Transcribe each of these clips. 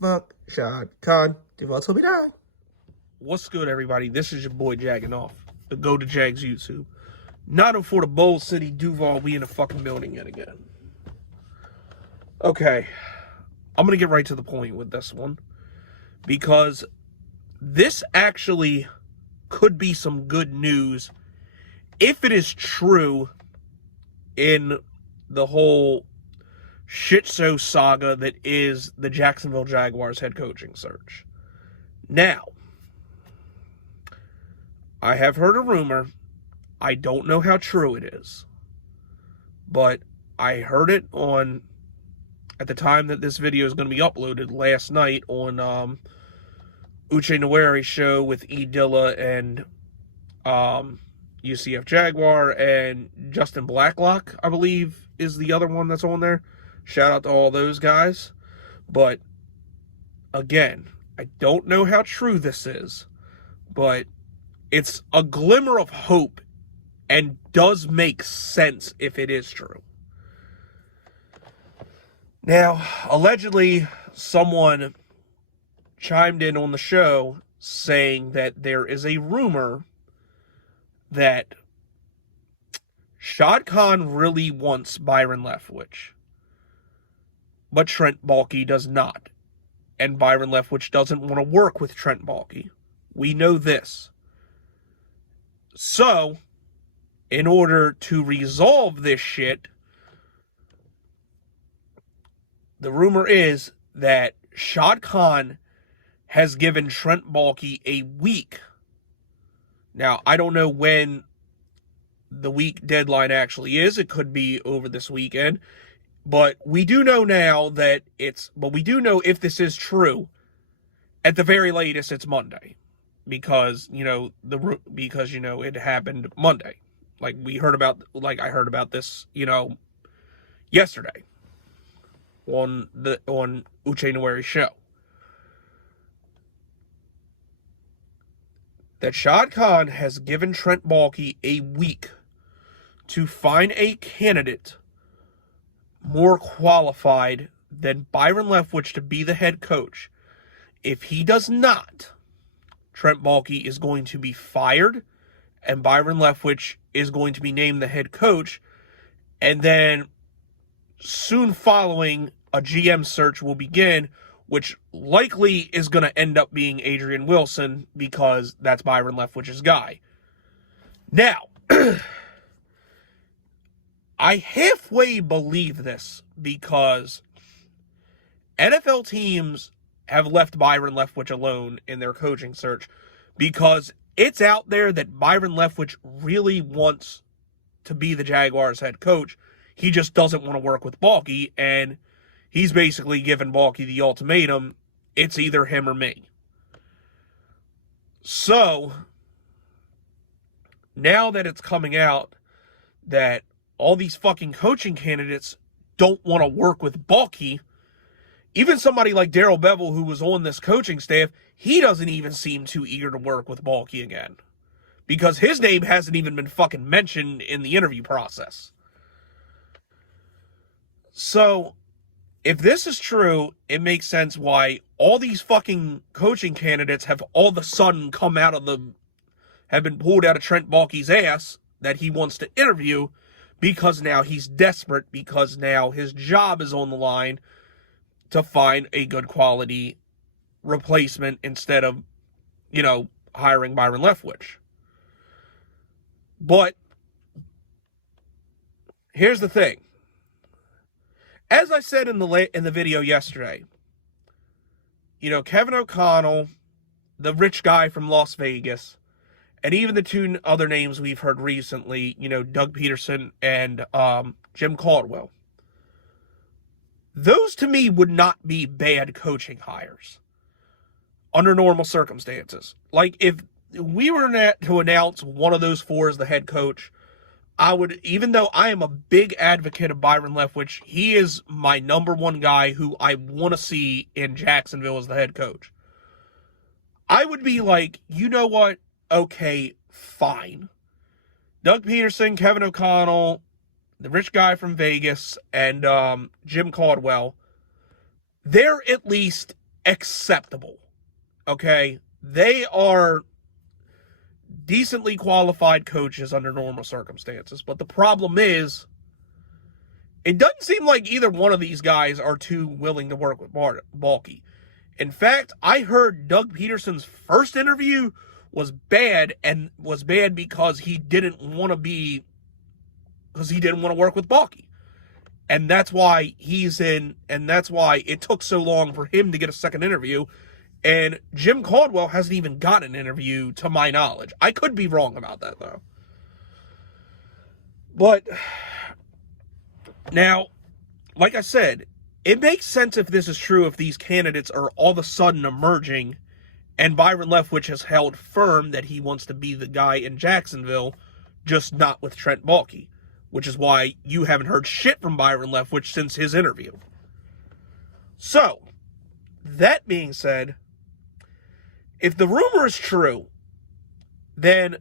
Fuck Shad Khan. Told me die. What's good, everybody? This is your boy Jagging Off, the Go to Jags YouTube. Not for the Bowl City Duval, we in a fucking building yet again. Okay, I'm gonna get right to the point with this one, because this actually could be some good news if it is true in the whole shit show saga that is the Jacksonville Jaguars head coaching search. Now, I have heard a rumor. I don't know how true it is, but I heard it at the time that this video is going to be uploaded last night on Uche Nweri's show with E. Dilla and UCF Jaguar, and Justin Blacklock, I believe, is the other one that's on there. Shout out to all those guys. But again, I don't know how true this is, but it's a glimmer of hope and does make sense if it is true. Now, allegedly, someone chimed in on the show saying that there is a rumor that Shad Khan really wants Byron Leftwich, but Trent Baalke does not. And Byron Leftwich doesn't want to work with Trent Baalke. We know this. So, in order to resolve this shit, the rumor is that Shad Khan has given Trent Baalke a week. Now, I don't know when the week deadline actually is. It could be over this weekend. But we do know now that but we do know if this is true, at the very latest, it's Monday. Because, it happened Monday. I heard about this, yesterday on Uche Nweri's show. That Shad Khan has given Trent Baalke a week to find a candidate more qualified than Byron Leftwich to be the head coach. If he does not, Trent Baalke is going to be fired, and Byron Leftwich is going to be named the head coach, and then soon following, a GM search will begin, which likely is going to end up being Adrian Wilson, because that's Byron Leftwich's guy. Now, I halfway believe this, because NFL teams have left Byron Leftwich alone in their coaching search, because it's out there that Byron Leftwich really wants to be the Jaguars head coach. He just doesn't want to work with Baalke, and he's basically given Baalke the ultimatum. It's either him or me. So, now that it's coming out that all these fucking coaching candidates don't want to work with Baalke, even somebody like Darrell Bevell, who was on this coaching staff, he doesn't even seem too eager to work with Baalke again, because his name hasn't even been fucking mentioned in the interview process. So, if this is true, it makes sense why all these fucking coaching candidates have all of a sudden have been pulled out of Trent Baalke's ass that he wants to interview, because now he's desperate, because now his job is on the line to find a good quality replacement instead of, hiring Byron Leftwich. But here's the thing. As I said in the video yesterday, Kevin O'Connell, the rich guy from Las Vegas, and even the two other names we've heard recently, Doug Peterson and Jim Caldwell, those to me would not be bad coaching hires under normal circumstances. Like, if we were to announce one of those four as the head coach, I would, even though I am a big advocate of Byron Leftwich, he is my number one guy who I want to see in Jacksonville as the head coach. I would be like, you know what? Okay, fine. Doug Peterson, Kevin O'Connell, the rich guy from Vegas, and Jim Caldwell, they're at least acceptable. Okay? They are decently qualified coaches under normal circumstances. But the problem is, it doesn't seem like either one of these guys are too willing to work with Baalke. In fact, I heard Doug Peterson's first interview was bad, and was bad because he didn't want to work with Baalke. And that's why that's why it took so long for him to get a second interview. And Jim Caldwell hasn't even gotten an interview, to my knowledge. I could be wrong about that, though. But now, like I said, it makes sense if this is true, if these candidates are all of a sudden emerging, and Byron Leftwich has held firm that he wants to be the guy in Jacksonville, just not with Trent Baalke, which is why you haven't heard shit from Byron Leftwich since his interview. So, that being said, if the rumor is true, then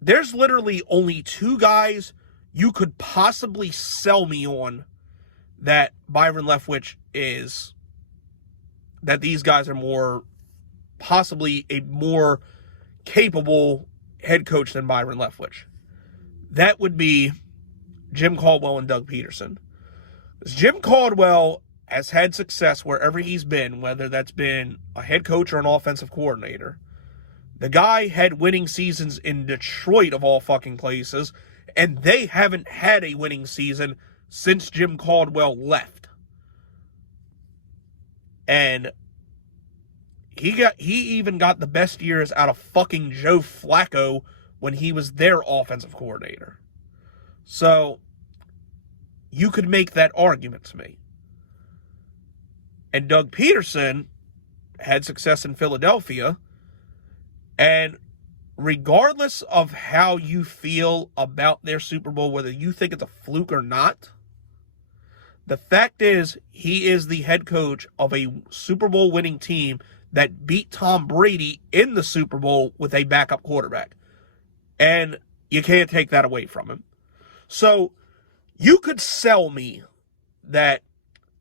there's literally only two guys you could possibly sell me on that Byron Leftwich is, that these guys are possibly a more capable head coach than Byron Leftwich. That would be Jim Caldwell and Doug Peterson. Jim Caldwell has had success wherever he's been, whether that's been a head coach or an offensive coordinator. The guy had winning seasons in Detroit, of all fucking places, and they haven't had a winning season since Jim Caldwell left. And he even got the best years out of fucking Joe Flacco when he was their offensive coordinator. So, you could make that argument to me. And Doug Peterson had success in Philadelphia. And regardless of how you feel about their Super Bowl, whether you think it's a fluke or not, the fact is, he is the head coach of a Super Bowl winning team that beat Tom Brady in the Super Bowl with a backup quarterback. And you can't take that away from him. So, you could sell me that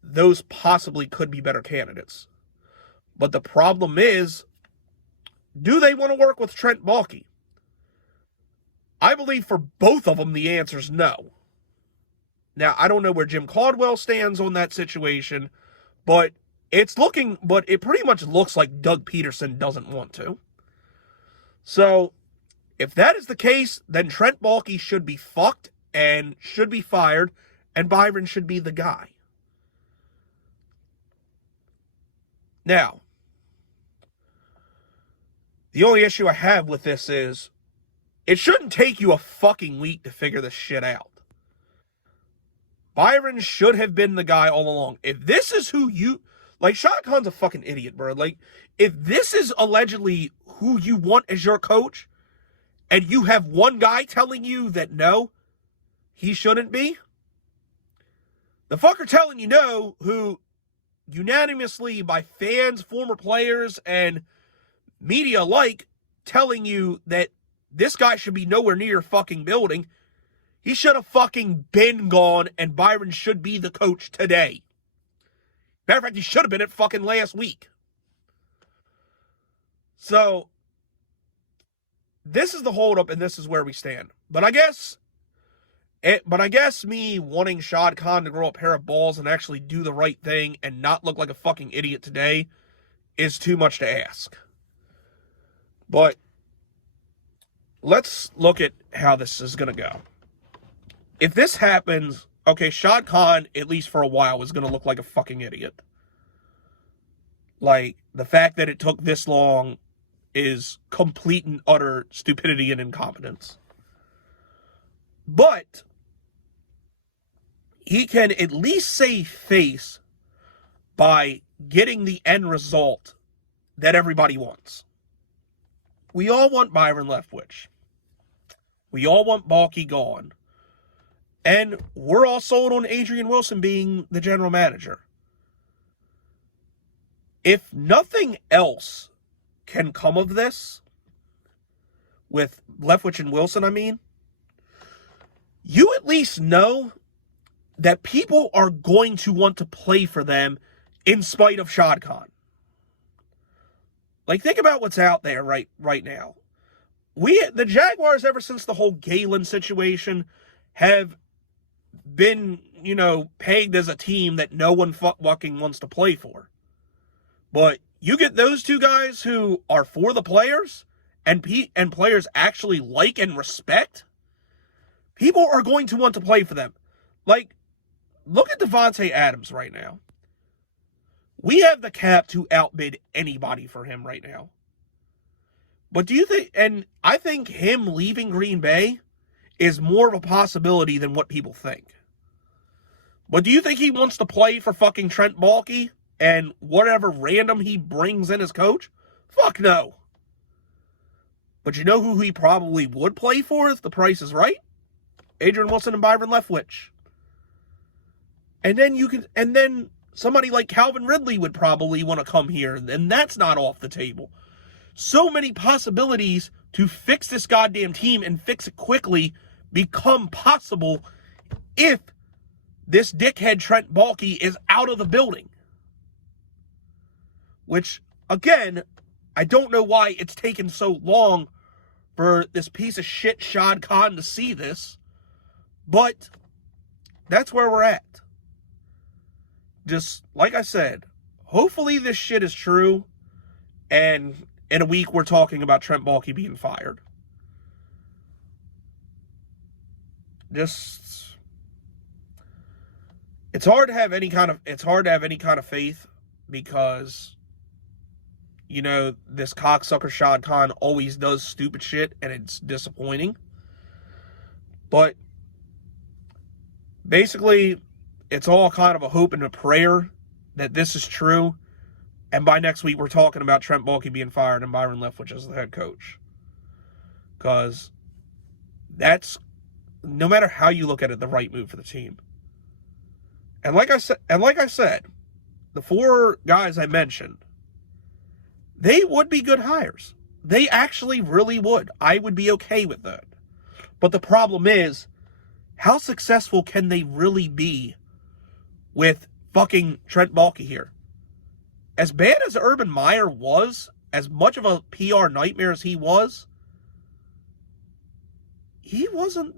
those possibly could be better candidates. But the problem is, do they want to work with Trent Baalke? I believe for both of them, the answer is no. Now, I don't know where Jim Caldwell stands on that situation, but it pretty much looks like Doug Peterson doesn't want to. So, if that is the case, then Trent Baalke should be fucked and should be fired, and Byron should be the guy. Now, the only issue I have with this is, it shouldn't take you a fucking week to figure this shit out. Byron should have been the guy all along. If this is who you... Like, Shad Khan's a fucking idiot, bro. Like, if this is allegedly who you want as your coach, and you have one guy telling you that no, he shouldn't be, the fucker telling you no, who unanimously by fans, former players, and media alike telling you that this guy should be nowhere near your fucking building, he should have fucking been gone, and Byron should be the coach today. Matter of fact, he should have been it fucking last week. So, this is the holdup, and this is where we stand. But I guess me wanting Shad Khan to grow a pair of balls and actually do the right thing and not look like a fucking idiot today is too much to ask. But let's look at how this is going to go. If this happens, okay, Shad Khan, at least for a while, is going to look like a fucking idiot. Like, the fact that it took this long is complete and utter stupidity and incompetence. But he can at least save face by getting the end result that everybody wants. We all want Byron Leftwich. We all want Baalke gone. And we're all sold on Adrian Wilson being the general manager. If nothing else can come of this, with Leftwich and Wilson, you at least know that people are going to want to play for them in spite of Shad Khan. Like, think about what's out there right now. The Jaguars, ever since the whole Galen situation, have been, pegged as a team that no one fucking wants to play for. But you get those two guys who are for the players and players actually like and respect, people are going to want to play for them. Like, look at Devontae Adams right now. We have the cap to outbid anybody for him right now. But do you think, and I think him leaving Green Bay is more of a possibility than what people think. But do you think he wants to play for fucking Trent Baalke and whatever random he brings in as coach? Fuck no. But you know who he probably would play for if the price is right? Adrian Wilson and Byron Leftwich. And then somebody like Calvin Ridley would probably want to come here, and that's not off the table. So many possibilities to fix this goddamn team and fix it quickly become possible if this dickhead Trent Baalke is out of the building. Which, again, I don't know why it's taken so long for this piece of shit Shad Khan to see this, but that's where we're at. Just, like I said, hopefully this shit is true, and in a week we're talking about Trent Baalke being fired. Just, it's hard to have any kind of faith because, this cocksucker Shad Khan always does stupid shit and it's disappointing. But basically, it's all kind of a hope and a prayer that this is true. And by next week, we're talking about Trent Baalke being fired and Byron Leftwich as the head coach. Because that's, no matter how you look at it, the right move for the team. And like I said, the four guys I mentioned, they would be good hires. They actually really would. I would be okay with that. But the problem is, how successful can they really be with fucking Trent Baalke here? As bad as Urban Meyer was, as much of a PR nightmare as he wasn't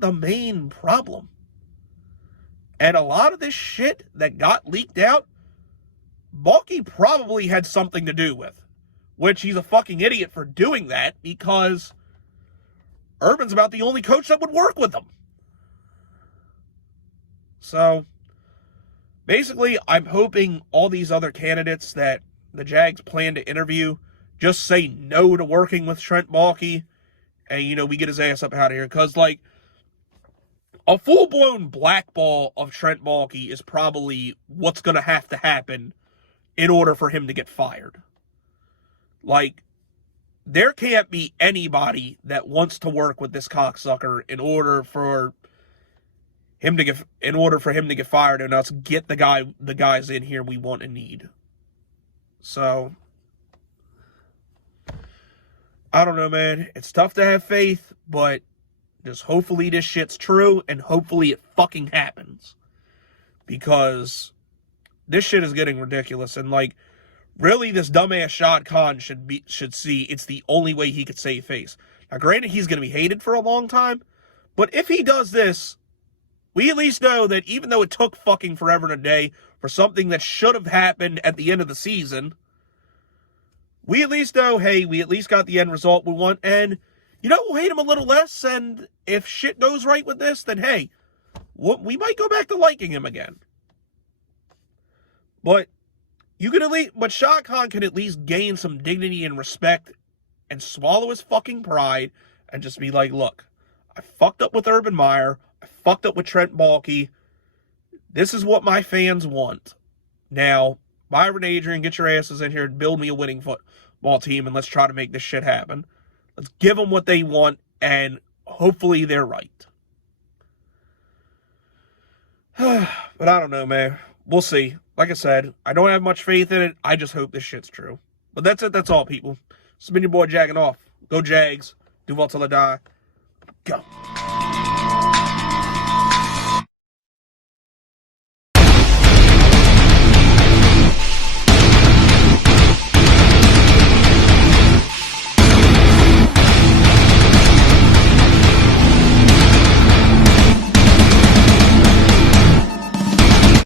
the main problem. And a lot of this shit that got leaked out, Baalke probably had something to do with. Which he's a fucking idiot for doing that because Urban's about the only coach that would work with him. So, basically, I'm hoping all these other candidates that the Jags plan to interview just say no to working with Trent Baalke and, we get his ass up out of here. Because, a full-blown blackball of Trent Baalke is probably what's going to have to happen in order for him to get fired. There can't be anybody that wants to work with this cocksucker in order for him to get fired and us get the guys in here we want and need. So, I don't know, man. It's tough to have faith, but just hopefully this shit's true and hopefully it fucking happens. Because this shit is getting ridiculous and really, this dumbass Shad Khan should see it's the only way he could save face. Now, granted, he's going to be hated for a long time, but if he does this, we at least know that even though it took fucking forever and a day for something that should have happened at the end of the season, we at least know, hey, we at least got the end result we want, and, we'll hate him a little less, and if shit goes right with this, then, hey, we might go back to liking him again. But Shad Khan can at least gain some dignity and respect and swallow his fucking pride and just be like, look, I fucked up with Urban Meyer. I fucked up with Trent Baalke. This is what my fans want. Now, Byron, Adrian, get your asses in here and build me a winning football team and let's try to make this shit happen. Let's give them what they want and hopefully they're right. But I don't know, man. We'll see. Like I said, I don't have much faith in it. I just hope this shit's true. But that's it. That's all, people. This has been your boy Jagging Off. Go Jags. Do well till I die. Go.